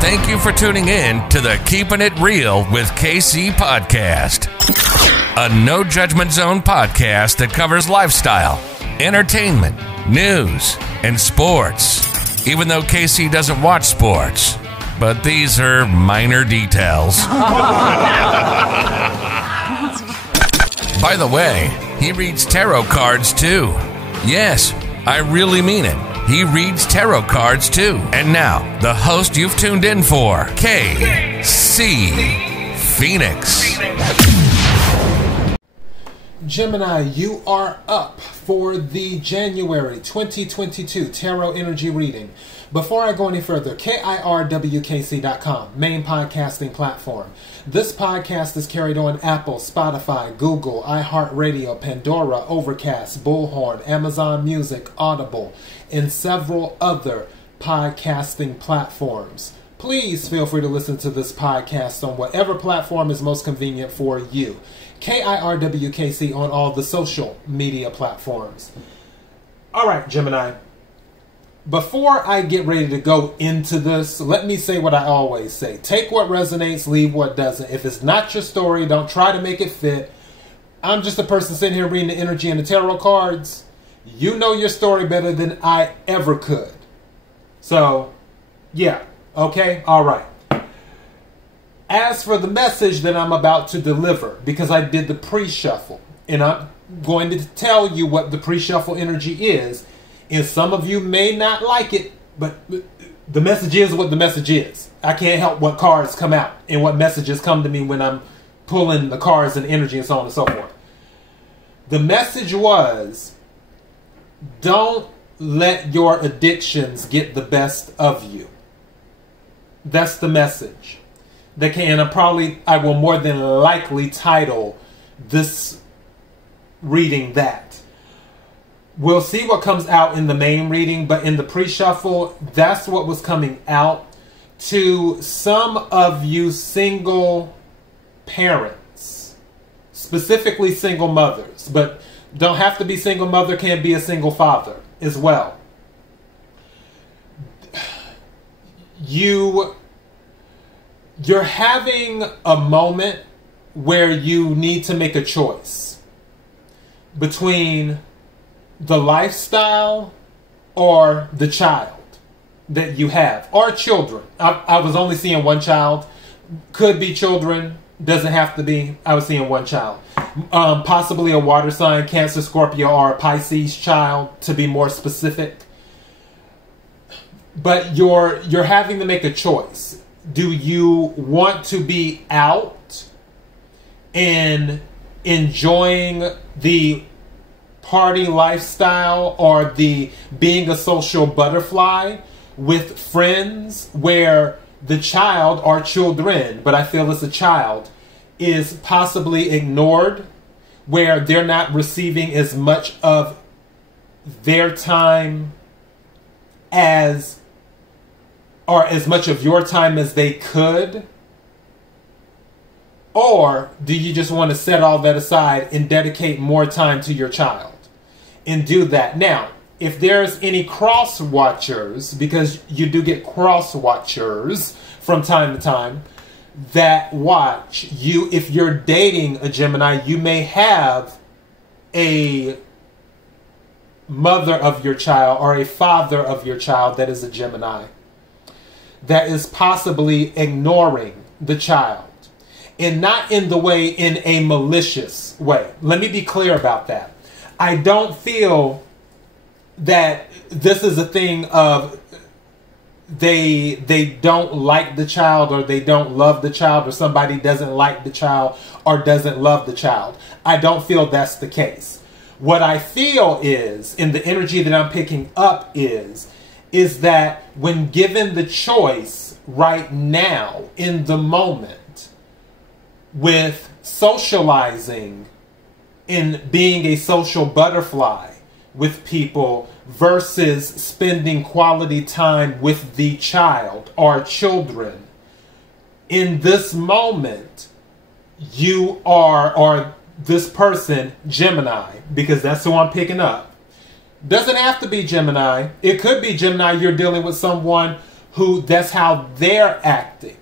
Thank you for tuning in to the Keeping It Real with KC podcast, a no judgment zone podcast that covers lifestyle, entertainment, news, and sports. Even though KC doesn't watch sports, but these are minor details. By the way, he reads tarot cards too. Yes, I really mean it. He reads tarot cards too. And now, the host you've tuned in for, KC Phoenix. Gemini, you are up for the January 2022 Tarot Energy Reading. Before I go any further, KIRWKC.com, main podcasting platform. This podcast is carried on Apple, Spotify, Google, iHeartRadio, Pandora, Overcast, Bullhorn, Amazon Music, Audible, and several other podcasting platforms. Please feel free to listen to this podcast on whatever platform is most convenient for you. KIRWKC on all the social media platforms. All right, Gemini. Before I get ready to go into this, let me say what I always say. Take what resonates, leave what doesn't. If it's not your story, don't try to make it fit. I'm just a person sitting here reading the energy and the tarot cards. You know your story better than I ever could. So, yeah. Okay? All right. As for the message that I'm about to deliver, because I did the pre-shuffle, and I'm going to tell you what the pre-shuffle energy is, and some of you may not like it, but the message is what the message is. I can't help what cards come out and what messages come to me when I'm pulling the cards and energy and so on and so forth. The message was, don't let your addictions get the best of you. That's the message. I will more than likely title this reading that. We'll see what comes out in the main reading, but in the pre-shuffle, that's what was coming out. To some of you single parents, specifically single mothers, but don't have to be single mother, can be a single father as well. You're having a moment where you need to make a choice between the lifestyle or the child that you have, or children. I was only seeing one child. Could be children, doesn't have to be. I was seeing one child. Possibly a water sign, Cancer, Scorpio, or a Pisces child, to be more specific. But you're having to make a choice. Do you want to be out and enjoying the party lifestyle or the being a social butterfly with friends where the child or children, but I feel it's a child, is possibly ignored, where they're not receiving as much of their time or as much of your time as they could? Or do you just want to set all that aside and dedicate more time to your child and do that? Now, if there's any cross-watchers, because you do get cross-watchers from time to time, that watch you, if you're dating a Gemini, you may have a mother of your child or a father of your child that is a Gemini, that is possibly ignoring the child. And not in a malicious way. Let me be clear about that. I don't feel that this is a thing of they don't like the child, or they don't love the child, or somebody doesn't like the child or doesn't love the child. I don't feel that's the case. What I feel is, in the energy that I'm picking up is that when given the choice right now, in the moment, with socializing and being a social butterfly with people versus spending quality time with the child or children, in this moment, you are, or this person, Gemini, because that's who I'm picking up. Doesn't have to be Gemini. It could be Gemini. You're dealing with someone who that's how they're acting.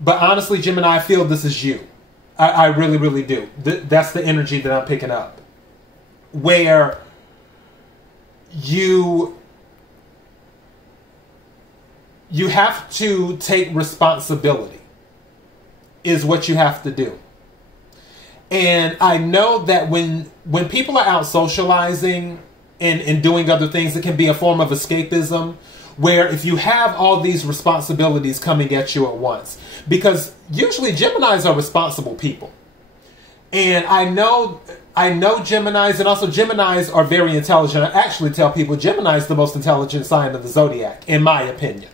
But honestly, Gemini, I feel this is you. I really, really do. That's the energy that I'm picking up. Where you have to take responsibility is what you have to do. And I know that when people are out socializing and doing other things, it can be a form of escapism, where if you have all these responsibilities coming at you at once, because usually Geminis are responsible people. And I know Geminis, and also Geminis are very intelligent. I actually tell people Gemini is the most intelligent sign of the zodiac, in my opinion.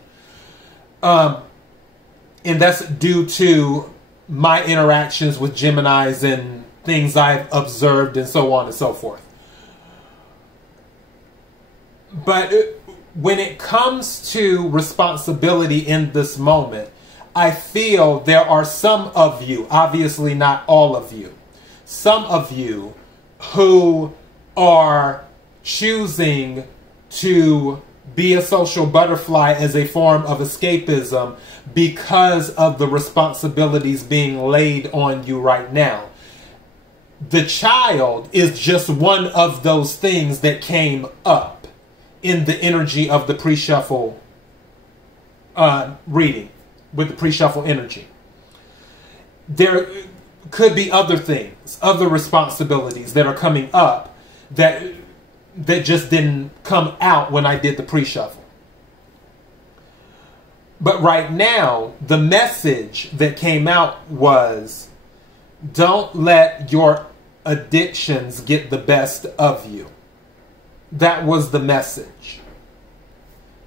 And that's due to my interactions with Geminis and things I've observed and so on and so forth. But when it comes to responsibility in this moment, I feel there are some of you, obviously not all of you, some of you who are choosing to be a social butterfly as a form of escapism because of the responsibilities being laid on you right now. The child is just one of those things that came up in the energy of the pre-shuffle reading, with the pre-shuffle energy. There could be other things, other responsibilities that are coming up that just didn't come out when I did the pre-shuffle. But right now, the message that came out was, don't let your addictions get the best of you. That was the message.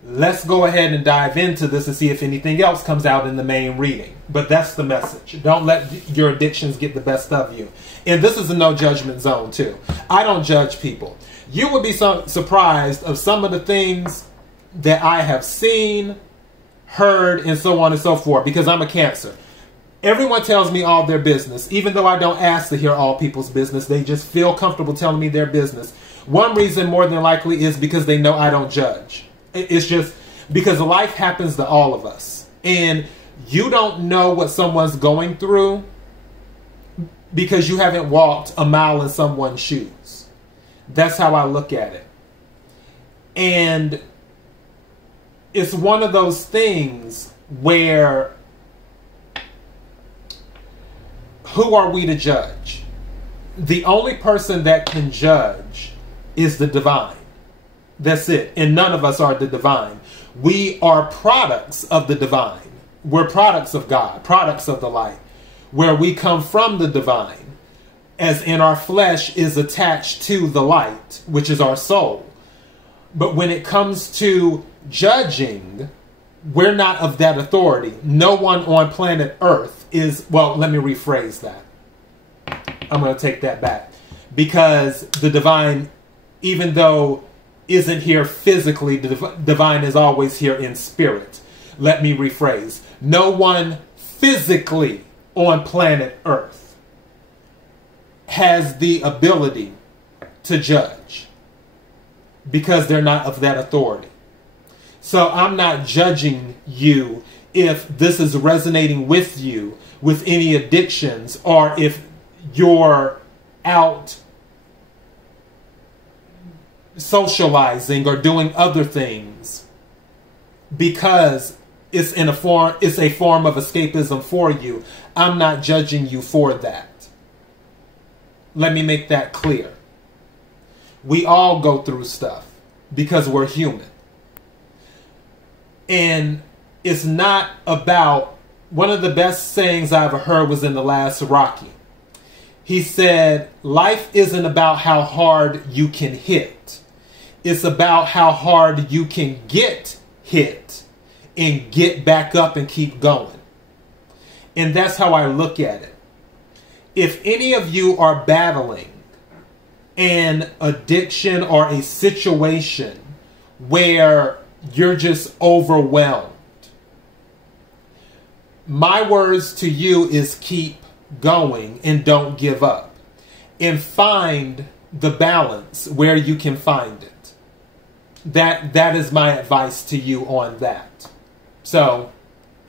Let's go ahead and dive into this and see if anything else comes out in the main reading. But that's the message. Don't let your addictions get the best of you. And this is a no judgment zone too. I don't judge people. You would be so surprised of some of the things that I have seen, heard, and so on and so forth, because I'm a Cancer. Everyone tells me all their business, even though I don't ask to hear all people's business. They just feel comfortable telling me their business. One reason more than likely is because they know I don't judge. It's just because life happens to all of us. And you don't know what someone's going through because you haven't walked a mile in someone's shoes. That's how I look at it. And it's one of those things where, who are we to judge? The only person that can judge is the divine. That's it. And none of us are the divine. We are products of the divine. We're products of God, products of the light, where we come from the divine, as in our flesh is attached to the light, which is our soul. But when it comes to judging, we're not of that authority. No one on planet Earth is, well, let me rephrase that. I'm going to take that back. Because the divine, even though isn't here physically, the divine is always here in spirit. Let me rephrase. No one physically on planet Earth has the ability to judge because they're not of that authority. So I'm not judging you if this is resonating with you with any addictions, or if you're out socializing or doing other things because it's a form of escapism for you. I'm not judging you for that. Let me make that clear. We all go through stuff because we're human. And it's not about, one of the best sayings I ever heard was in the last Rocky. He said, life isn't about how hard you can hit. It's about how hard you can get hit and get back up and keep going. And that's how I look at it. If any of you are battling an addiction or a situation where you're just overwhelmed, my words to you is keep going and don't give up. And find the balance where you can find it. That is my advice to you on that. So,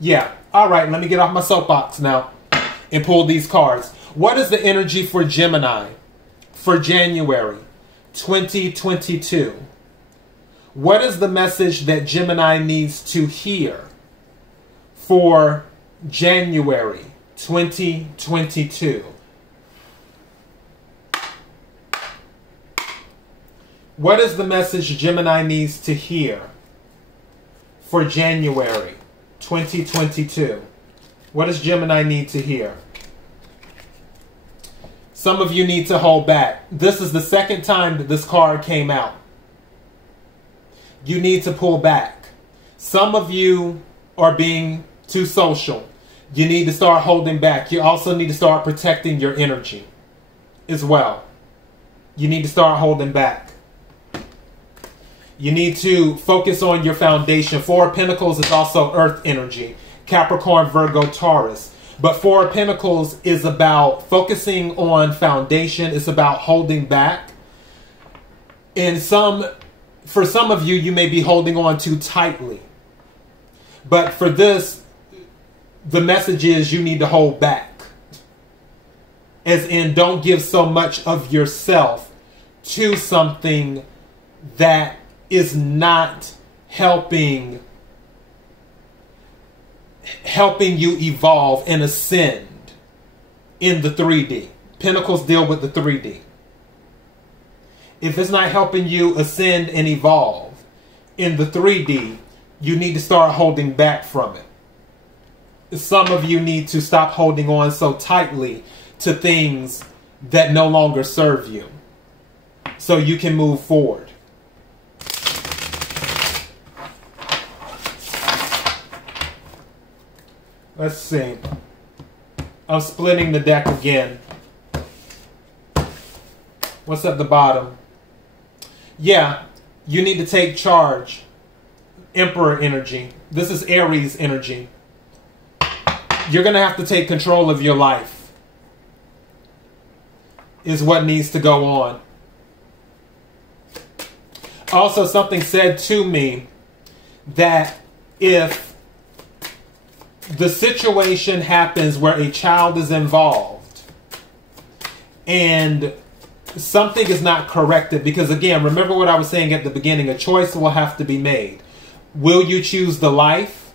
yeah. All right, let me get off my soapbox now and pull these cards. What is the energy for Gemini for January 2022? What is the message that Gemini needs to hear for January 2022? What is the message Gemini needs to hear for January 2022? What does Gemini need to hear? Some of you need to hold back. This is the second time that this card came out. You need to pull back. Some of you are being too social. You need to start holding back. You also need to start protecting your energy as well. You need to start holding back. You need to focus on your foundation. Four of Pentacles is also earth energy. Capricorn, Virgo, Taurus. But Four of Pentacles is about focusing on foundation. It's about holding back. And for some of you, you may be holding on too tightly. But for this, the message is you need to hold back. As in, don't give so much of yourself to something that is not helping you evolve and ascend in the 3D. Pentacles deal with the 3D. If it's not helping you ascend and evolve in the 3D, you need to start holding back from it. Some of you need to stop holding on so tightly to things that no longer serve you, so you can move forward. Let's see. I'm splitting the deck again. What's at the bottom? Yeah, you need to take charge. Emperor energy. This is Aries energy. You're going to have to take control of your life, is what needs to go on. Also, something said to me that if the situation happens where a child is involved and something is not corrected, because again, remember what I was saying at the beginning, a choice will have to be made. Will you choose the life,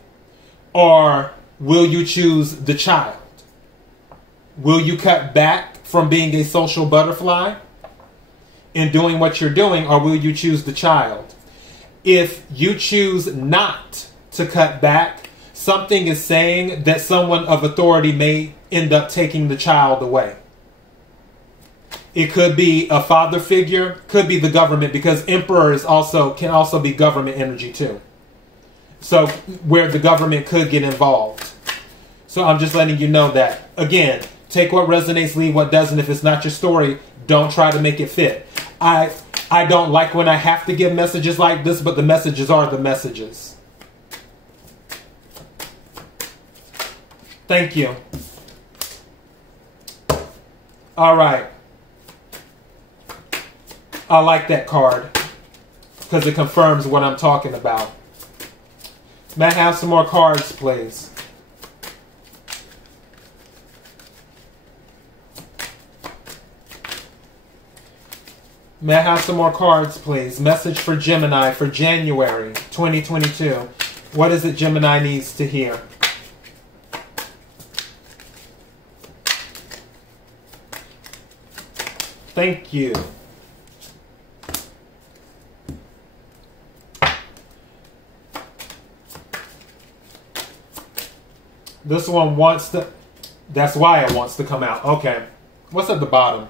or will you choose the child? Will you cut back from being a social butterfly and doing what you're doing, or will you choose the child? If you choose not to cut back, something is saying that someone of authority may end up taking the child away. It could be a father figure, could be the government, because Emperor can also be government energy too. So where the government could get involved. So I'm just letting you know that. Again, take what resonates, leave what doesn't. If it's not your story, don't try to make it fit. I don't like when I have to give messages like this, but the messages are the messages. Thank you. All right. I like that card because it confirms what I'm talking about. May I have some more cards, please? May I have some more cards, please? Message for Gemini for January 2022. What is it Gemini needs to hear? Thank you. This one wants to... That's why it wants to come out. Okay. What's at the bottom?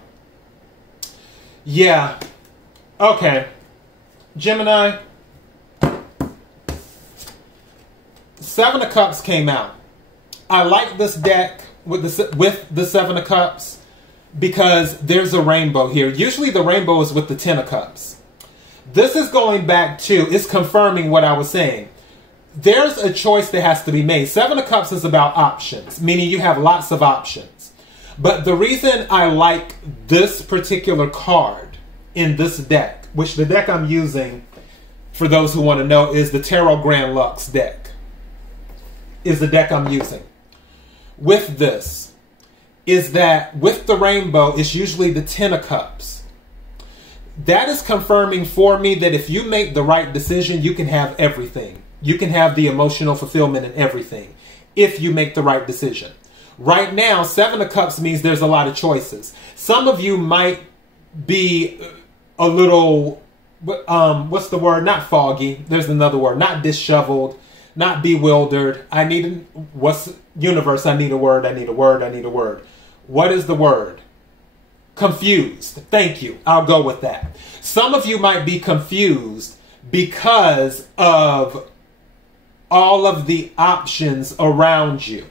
Yeah. Okay. Gemini. Seven of Cups came out. I like this deck with the Seven of Cups because there's a rainbow here. Usually the rainbow is with the Ten of Cups. This is going back to... It's confirming what I was saying. There's a choice that has to be made. Seven of Cups is about options, meaning you have lots of options. But the reason I like this particular card in this deck, which the deck I'm using, for those who want to know, is the Tarot Grand Lux deck. is the deck I'm using. With this, is that with the rainbow, it's usually the Ten of Cups. That is confirming for me that if you make the right decision, you can have everything. You can have the emotional fulfillment and everything if you make the right decision. Right now, Seven of Cups means there's a lot of choices. Some of you might be a little, what's the word? Not foggy. There's another word. Not disheveled. Not bewildered. Universe, I need a word, I need a word, I need a word. What is the word? Confused. Thank you. I'll go with that. Some of you might be confused because of all of the options around you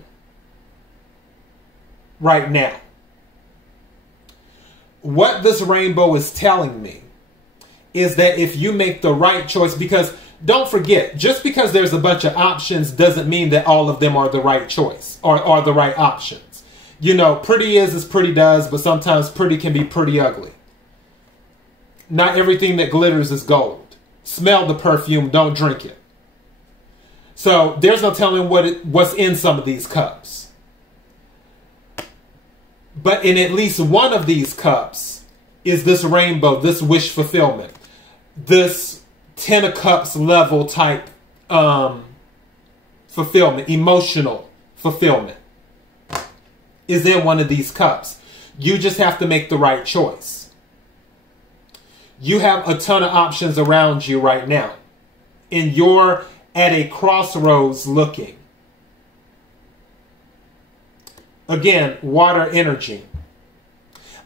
right now. What this rainbow is telling me is that if you make the right choice, because don't forget, just because there's a bunch of options doesn't mean that all of them are the right choice or are the right options. You know, pretty is as pretty does, but sometimes pretty can be pretty ugly. Not everything that glitters is gold. Smell the perfume, don't drink it. So there's no telling what's in some of these cups. But in at least one of these cups is this rainbow, this wish fulfillment, this Ten of Cups level type fulfillment, emotional fulfillment is in one of these cups. You just have to make the right choice. You have a ton of options around you right now, and you're at a crossroads looking. Again, water energy.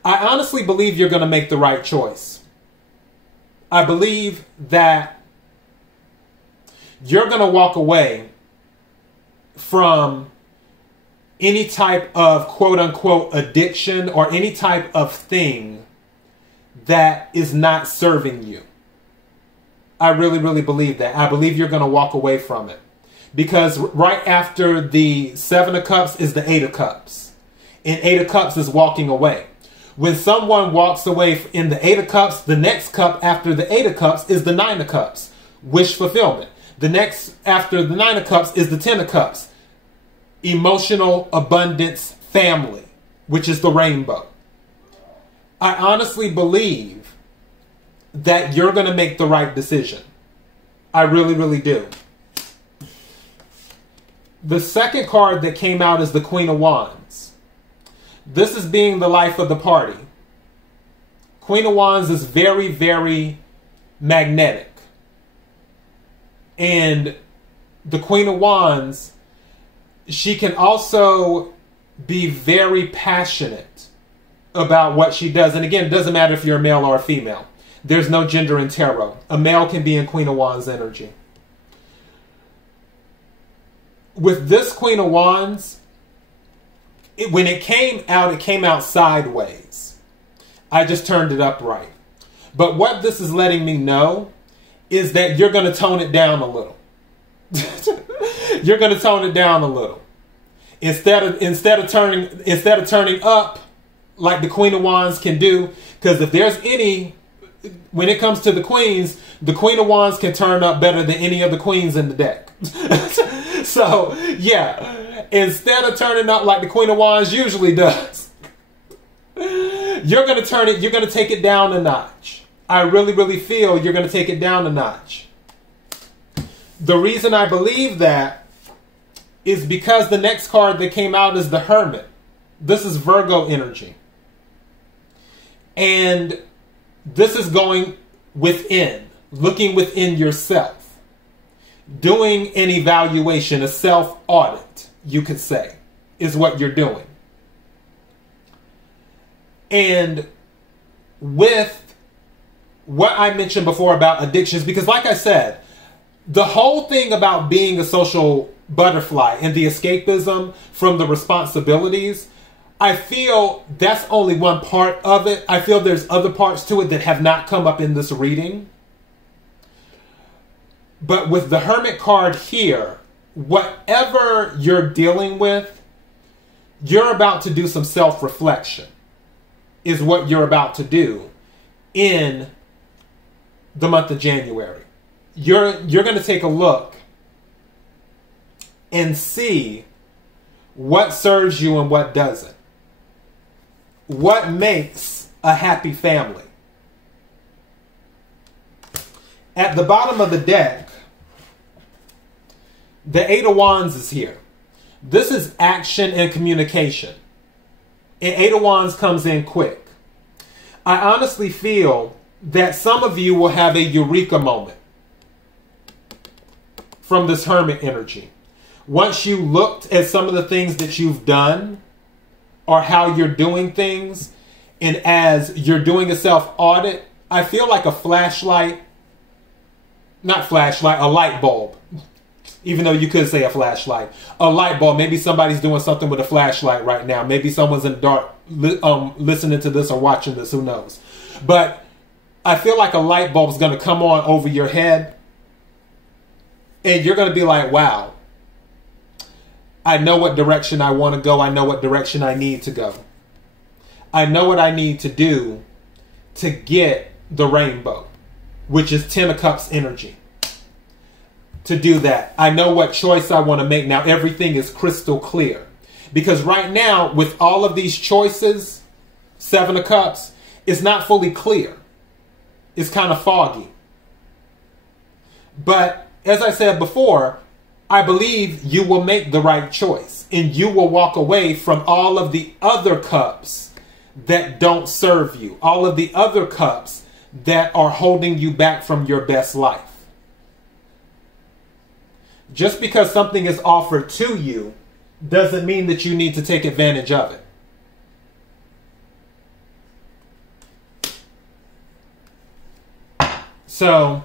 I honestly believe you're going to make the right choice. I believe that you're going to walk away from any type of quote-unquote addiction or any type of thing that is not serving you. I really, really believe that. I believe you're going to walk away from it. Because right after the Seven of Cups is the Eight of Cups. And Eight of Cups is walking away. When someone walks away in the Eight of Cups, the next cup after the Eight of Cups is the Nine of Cups. Wish fulfillment. The next after the Nine of Cups is the Ten of Cups. Emotional abundance, family, which is the rainbow. I honestly believe that you're going to make the right decision. I really, really do. The second card that came out is the Queen of Wands. This is being the life of the party. Queen of Wands is very, very magnetic. And the Queen of Wands, she can also be very passionate about what she does. And again, it doesn't matter if you're a male or a female. There's no gender in tarot. A male can be in Queen of Wands energy. With this Queen of Wands, when it came out sideways. I just turned it upright. But what this is letting me know is that you're going to tone it down a little. You're going to tone it down a little. Instead of turning up like the Queen of Wands can do, because if there's any, when it comes to the queens, the Queen of Wands can turn up better than any of the queens in the deck. So, yeah, instead of turning up like the Queen of Wands usually does, you're going to take it down a notch. I really, really feel you're going to take it down a notch. The reason I believe that is because the next card that came out is the Hermit. This is Virgo energy. And this is going within, looking within yourself. Doing an evaluation, a self-audit, you could say, is what you're doing. And with what I mentioned before about addictions, because like I said, the whole thing about being a social butterfly and the escapism from the responsibilities, I feel that's only one part of it. I feel there's other parts to it that have not come up in this reading. But with the Hermit card here, whatever you're dealing with, you're about to do some self-reflection, is what you're about to do in the month of January. You're going to take a look and see what serves you and what doesn't. What makes a happy family? At the bottom of the deck, the Eight of Wands is here. This is action and communication. And Eight of Wands comes in quick. I honestly feel that some of you will have a eureka moment from this Hermit energy. Once you looked at some of the things that you've done or how you're doing things, and as you're doing a self-audit, I feel like a flashlight, not flashlight, a light bulb. Even though you could say a flashlight. A light bulb. Maybe somebody's doing something with a flashlight right now. Maybe someone's in the dark listening to this or watching this. Who knows? But I feel like a light bulb is going to come on over your head. And you're going to be like, wow. I know what direction I want to go. I know what direction I need to go. I know what I need to do to get the rainbow, which is Ten of Cups energy. To do that, I know what choice I want to make. Now everything is crystal clear, because right now with all of these choices, Seven of Cups, it's not fully clear. It's kind of foggy. But as I said before, I believe you will make the right choice, and you will walk away from all of the other cups that don't serve you, all of the other cups that are holding you back from your best life. Just because something is offered to you doesn't mean that you need to take advantage of it. So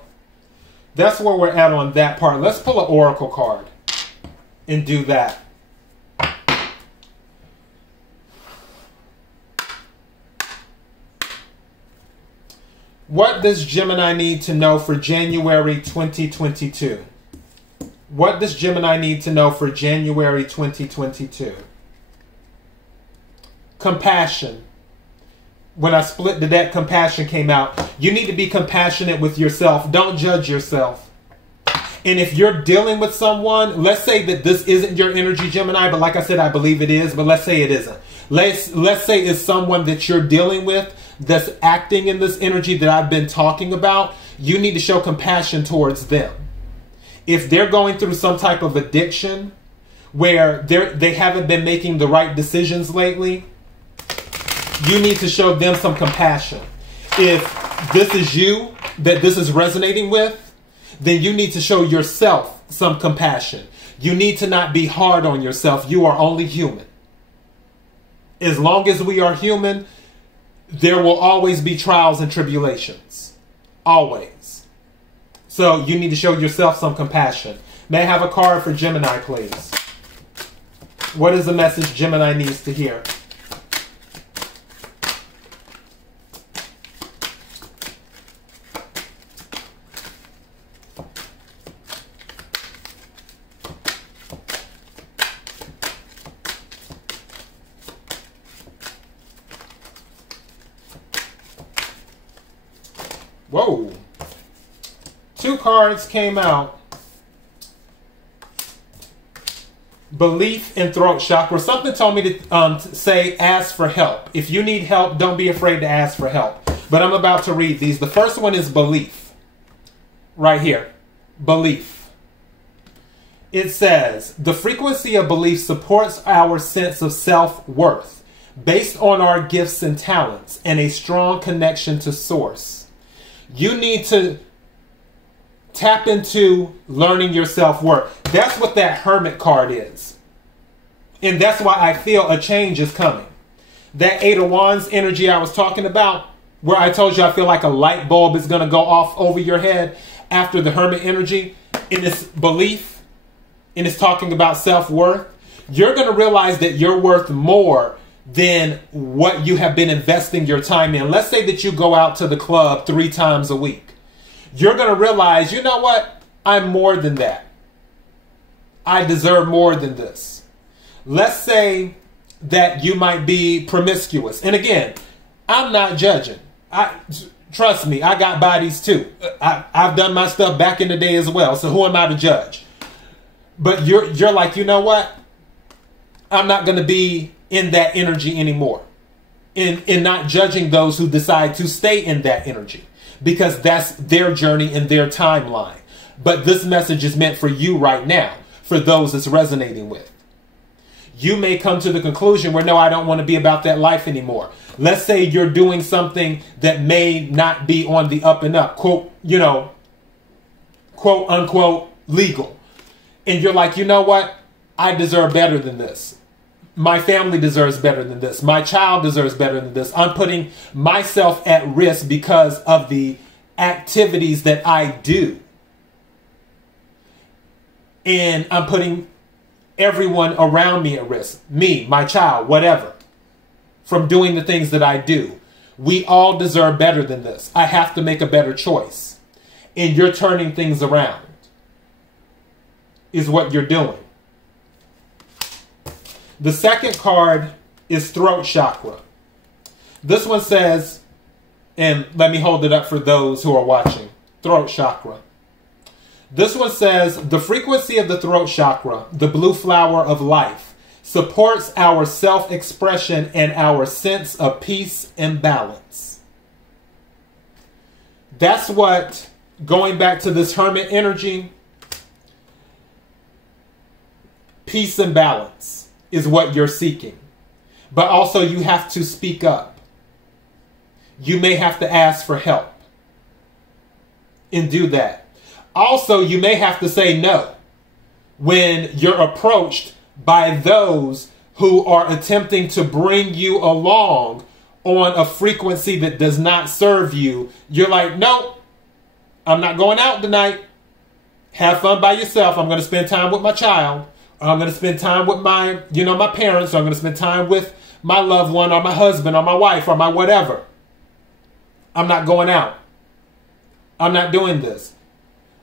that's where we're at on that part. Let's pull an oracle card and do that. What does Gemini need to know for January 2022? What does Gemini need to know for January 2022? Compassion. When I split the deck, compassion came out. You need to be compassionate with yourself. Don't judge yourself. And if you're dealing with someone, let's say that this isn't your energy, Gemini, but like I said, I believe it is, but let's say it isn't. Let's say it's someone that you're dealing with that's acting in this energy that I've been talking about. You need to show compassion towards them. If they're going through some type of addiction where they haven't been making the right decisions lately, you need to show them some compassion. If this is you that this is resonating with, then you need to show yourself some compassion. You need to not be hard on yourself. You are only human. As long as we are human, there will always be trials and tribulations. Always. So you need to show yourself some compassion. May I have a card for Gemini, please? What is the message Gemini needs to hear? Whoa. Two cards came out. Belief and throat chakra. Something told me to say ask for help. If you need help, don't be afraid to ask for help. But I'm about to read these. The first one is belief. Right here. Belief. It says, the frequency of belief supports our sense of self-worth based on our gifts and talents and a strong connection to source. You need to tap into learning your self-worth. That's what that Hermit card is. And that's why I feel a change is coming. That Eight of Wands energy I was talking about, where I told you I feel like a light bulb is going to go off over your head after the Hermit energy, in this belief, and it's talking about self-worth, you're going to realize that you're worth more than what you have been investing your time in. Let's say that you go out to the club 3 times a week. You're going to realize, you know what? I'm more than that. I deserve more than this. Let's say that you might be promiscuous. And again, I'm not judging. Trust me, I got bodies too. I've done my stuff back in the day as well. So who am I to judge? But you're like, you know what? I'm not going to be in that energy anymore. In not judging those who decide to stay in that energy, because that's their journey and their timeline. But this message is meant for you right now, for those it's resonating with. You may come to the conclusion where, no, I don't want to be about that life anymore. Let's say you're doing something that may not be on the up and up, quote, you know, quote unquote legal. And you're like, you know what? I deserve better than this. My family deserves better than this. My child deserves better than this. I'm putting myself at risk because of the activities that I do. And I'm putting everyone around me at risk. Me, my child, whatever. From doing the things that I do. We all deserve better than this. I have to make a better choice. And you're turning things around. Is what you're doing. The second card is throat chakra. This one says, and let me hold it up for those who are watching, throat chakra. This one says, the frequency of the throat chakra, the blue flower of life, supports our self-expression and our sense of peace and balance. That's what, going back to this Hermit energy, peace and balance is what you're seeking. But also you have to speak up. You may have to ask for help. And do that. Also, you may have to say no when you're approached by those who are attempting to bring you along on a frequency that does not serve you. You're like, nope, I'm not going out tonight. Have fun by yourself. I'm going to spend time with my child. I'm going to spend time with my, my parents. Or I'm going to spend time with my loved one or my husband or my wife or my whatever. I'm not going out. I'm not doing this.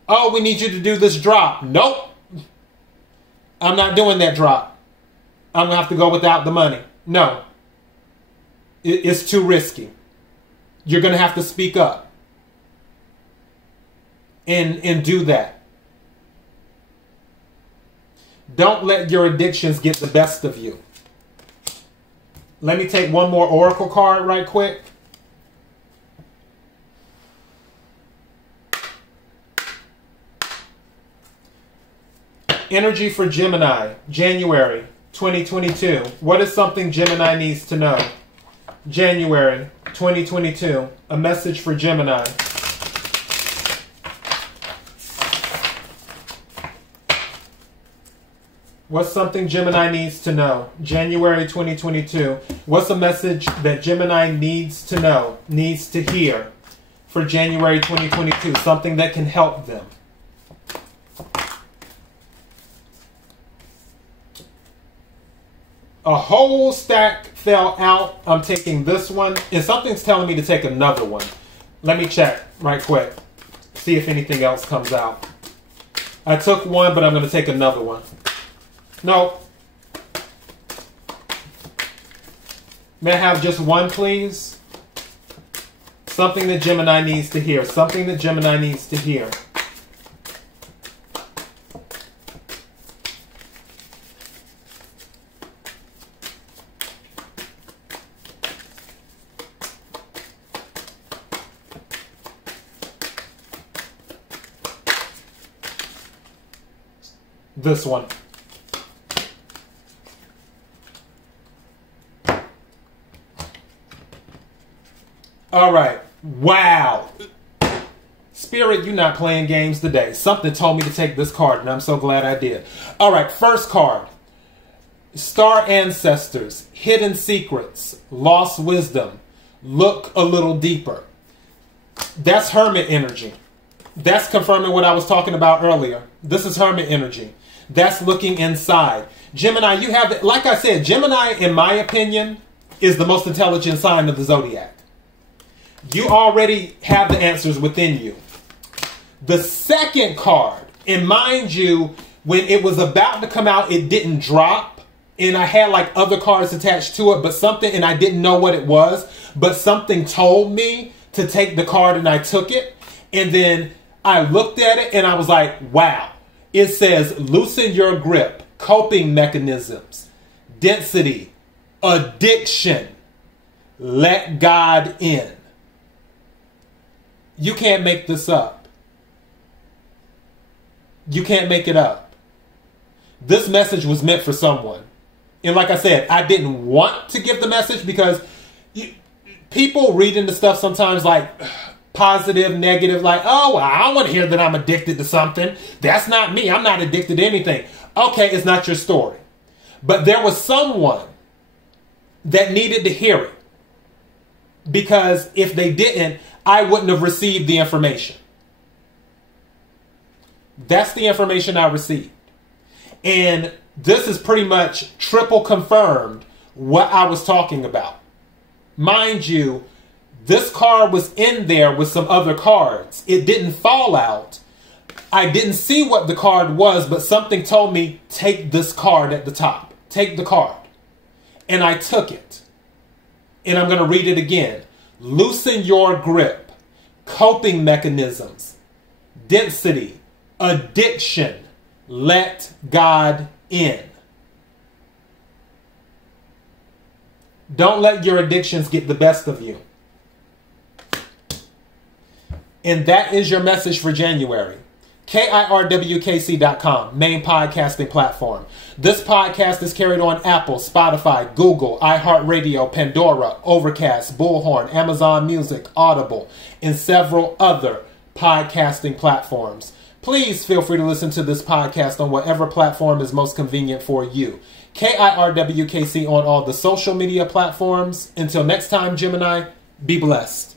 Oh, we need you to do this drop. Nope. I'm not doing that drop. I'm going to have to go without the money. No. It's too risky. You're going to have to speak up. And do that. Don't let your addictions get the best of you. Let me take one more oracle card right quick. Energy for Gemini, January 2022. What is something Gemini needs to know? January 2022. A message for Gemini. What's something Gemini needs to know? January 2022. What's a message that Gemini needs to know, needs to hear for January 2022? Something that can help them. A whole stack fell out. I'm taking this one. And something's telling me to take another one. Let me check right quick. See if anything else comes out. I took one, but I'm going to take another one. No. May I have just one, please? Something that Gemini needs to hear. Something that Gemini needs to hear. This one. All right. Wow. Spirit, you're not playing games today. Something told me to take this card, and I'm so glad I did. All right. First card. Star Ancestors. Hidden Secrets. Lost Wisdom. Look a little deeper. That's Hermit energy. That's confirming what I was talking about earlier. This is Hermit energy. That's looking inside. Gemini, you have, like I said, Gemini, in my opinion, is the most intelligent sign of the zodiac. You already have the answers within you. The second card, and mind you, when it was about to come out, it didn't drop. And I had like other cards attached to it, but something, and I didn't know what it was, but something told me to take the card and I took it. And then I looked at it and I was like, wow. It says, loosen your grip, coping mechanisms, density, addiction, let God in. You can't make this up. You can't make it up. This message was meant for someone. And like I said, I didn't want to give the message because people read into stuff sometimes like positive, negative, like, oh, well, I don't want to hear that I'm addicted to something. That's not me. I'm not addicted to anything. Okay, it's not your story. But there was someone that needed to hear it. Because if they didn't, I wouldn't have received the information. That's the information I received. And this is pretty much triple confirmed what I was talking about. Mind you, this card was in there with some other cards. It didn't fall out. I didn't see what the card was, but something told me, take this card at the top. Take the card. And I took it. And I'm going to read it again. Loosen your grip. Coping mechanisms. Density. Addiction. Let God in. Don't let your addictions get the best of you. And that is your message for January. KIRWKC.com, main podcasting platform. This podcast is carried on Apple, Spotify, Google, iHeartRadio, Pandora, Overcast, Bullhorn, Amazon Music, Audible, and several other podcasting platforms. Please feel free to listen to this podcast on whatever platform is most convenient for you. KIRWKC on all the social media platforms. Until next time, Gemini, be blessed.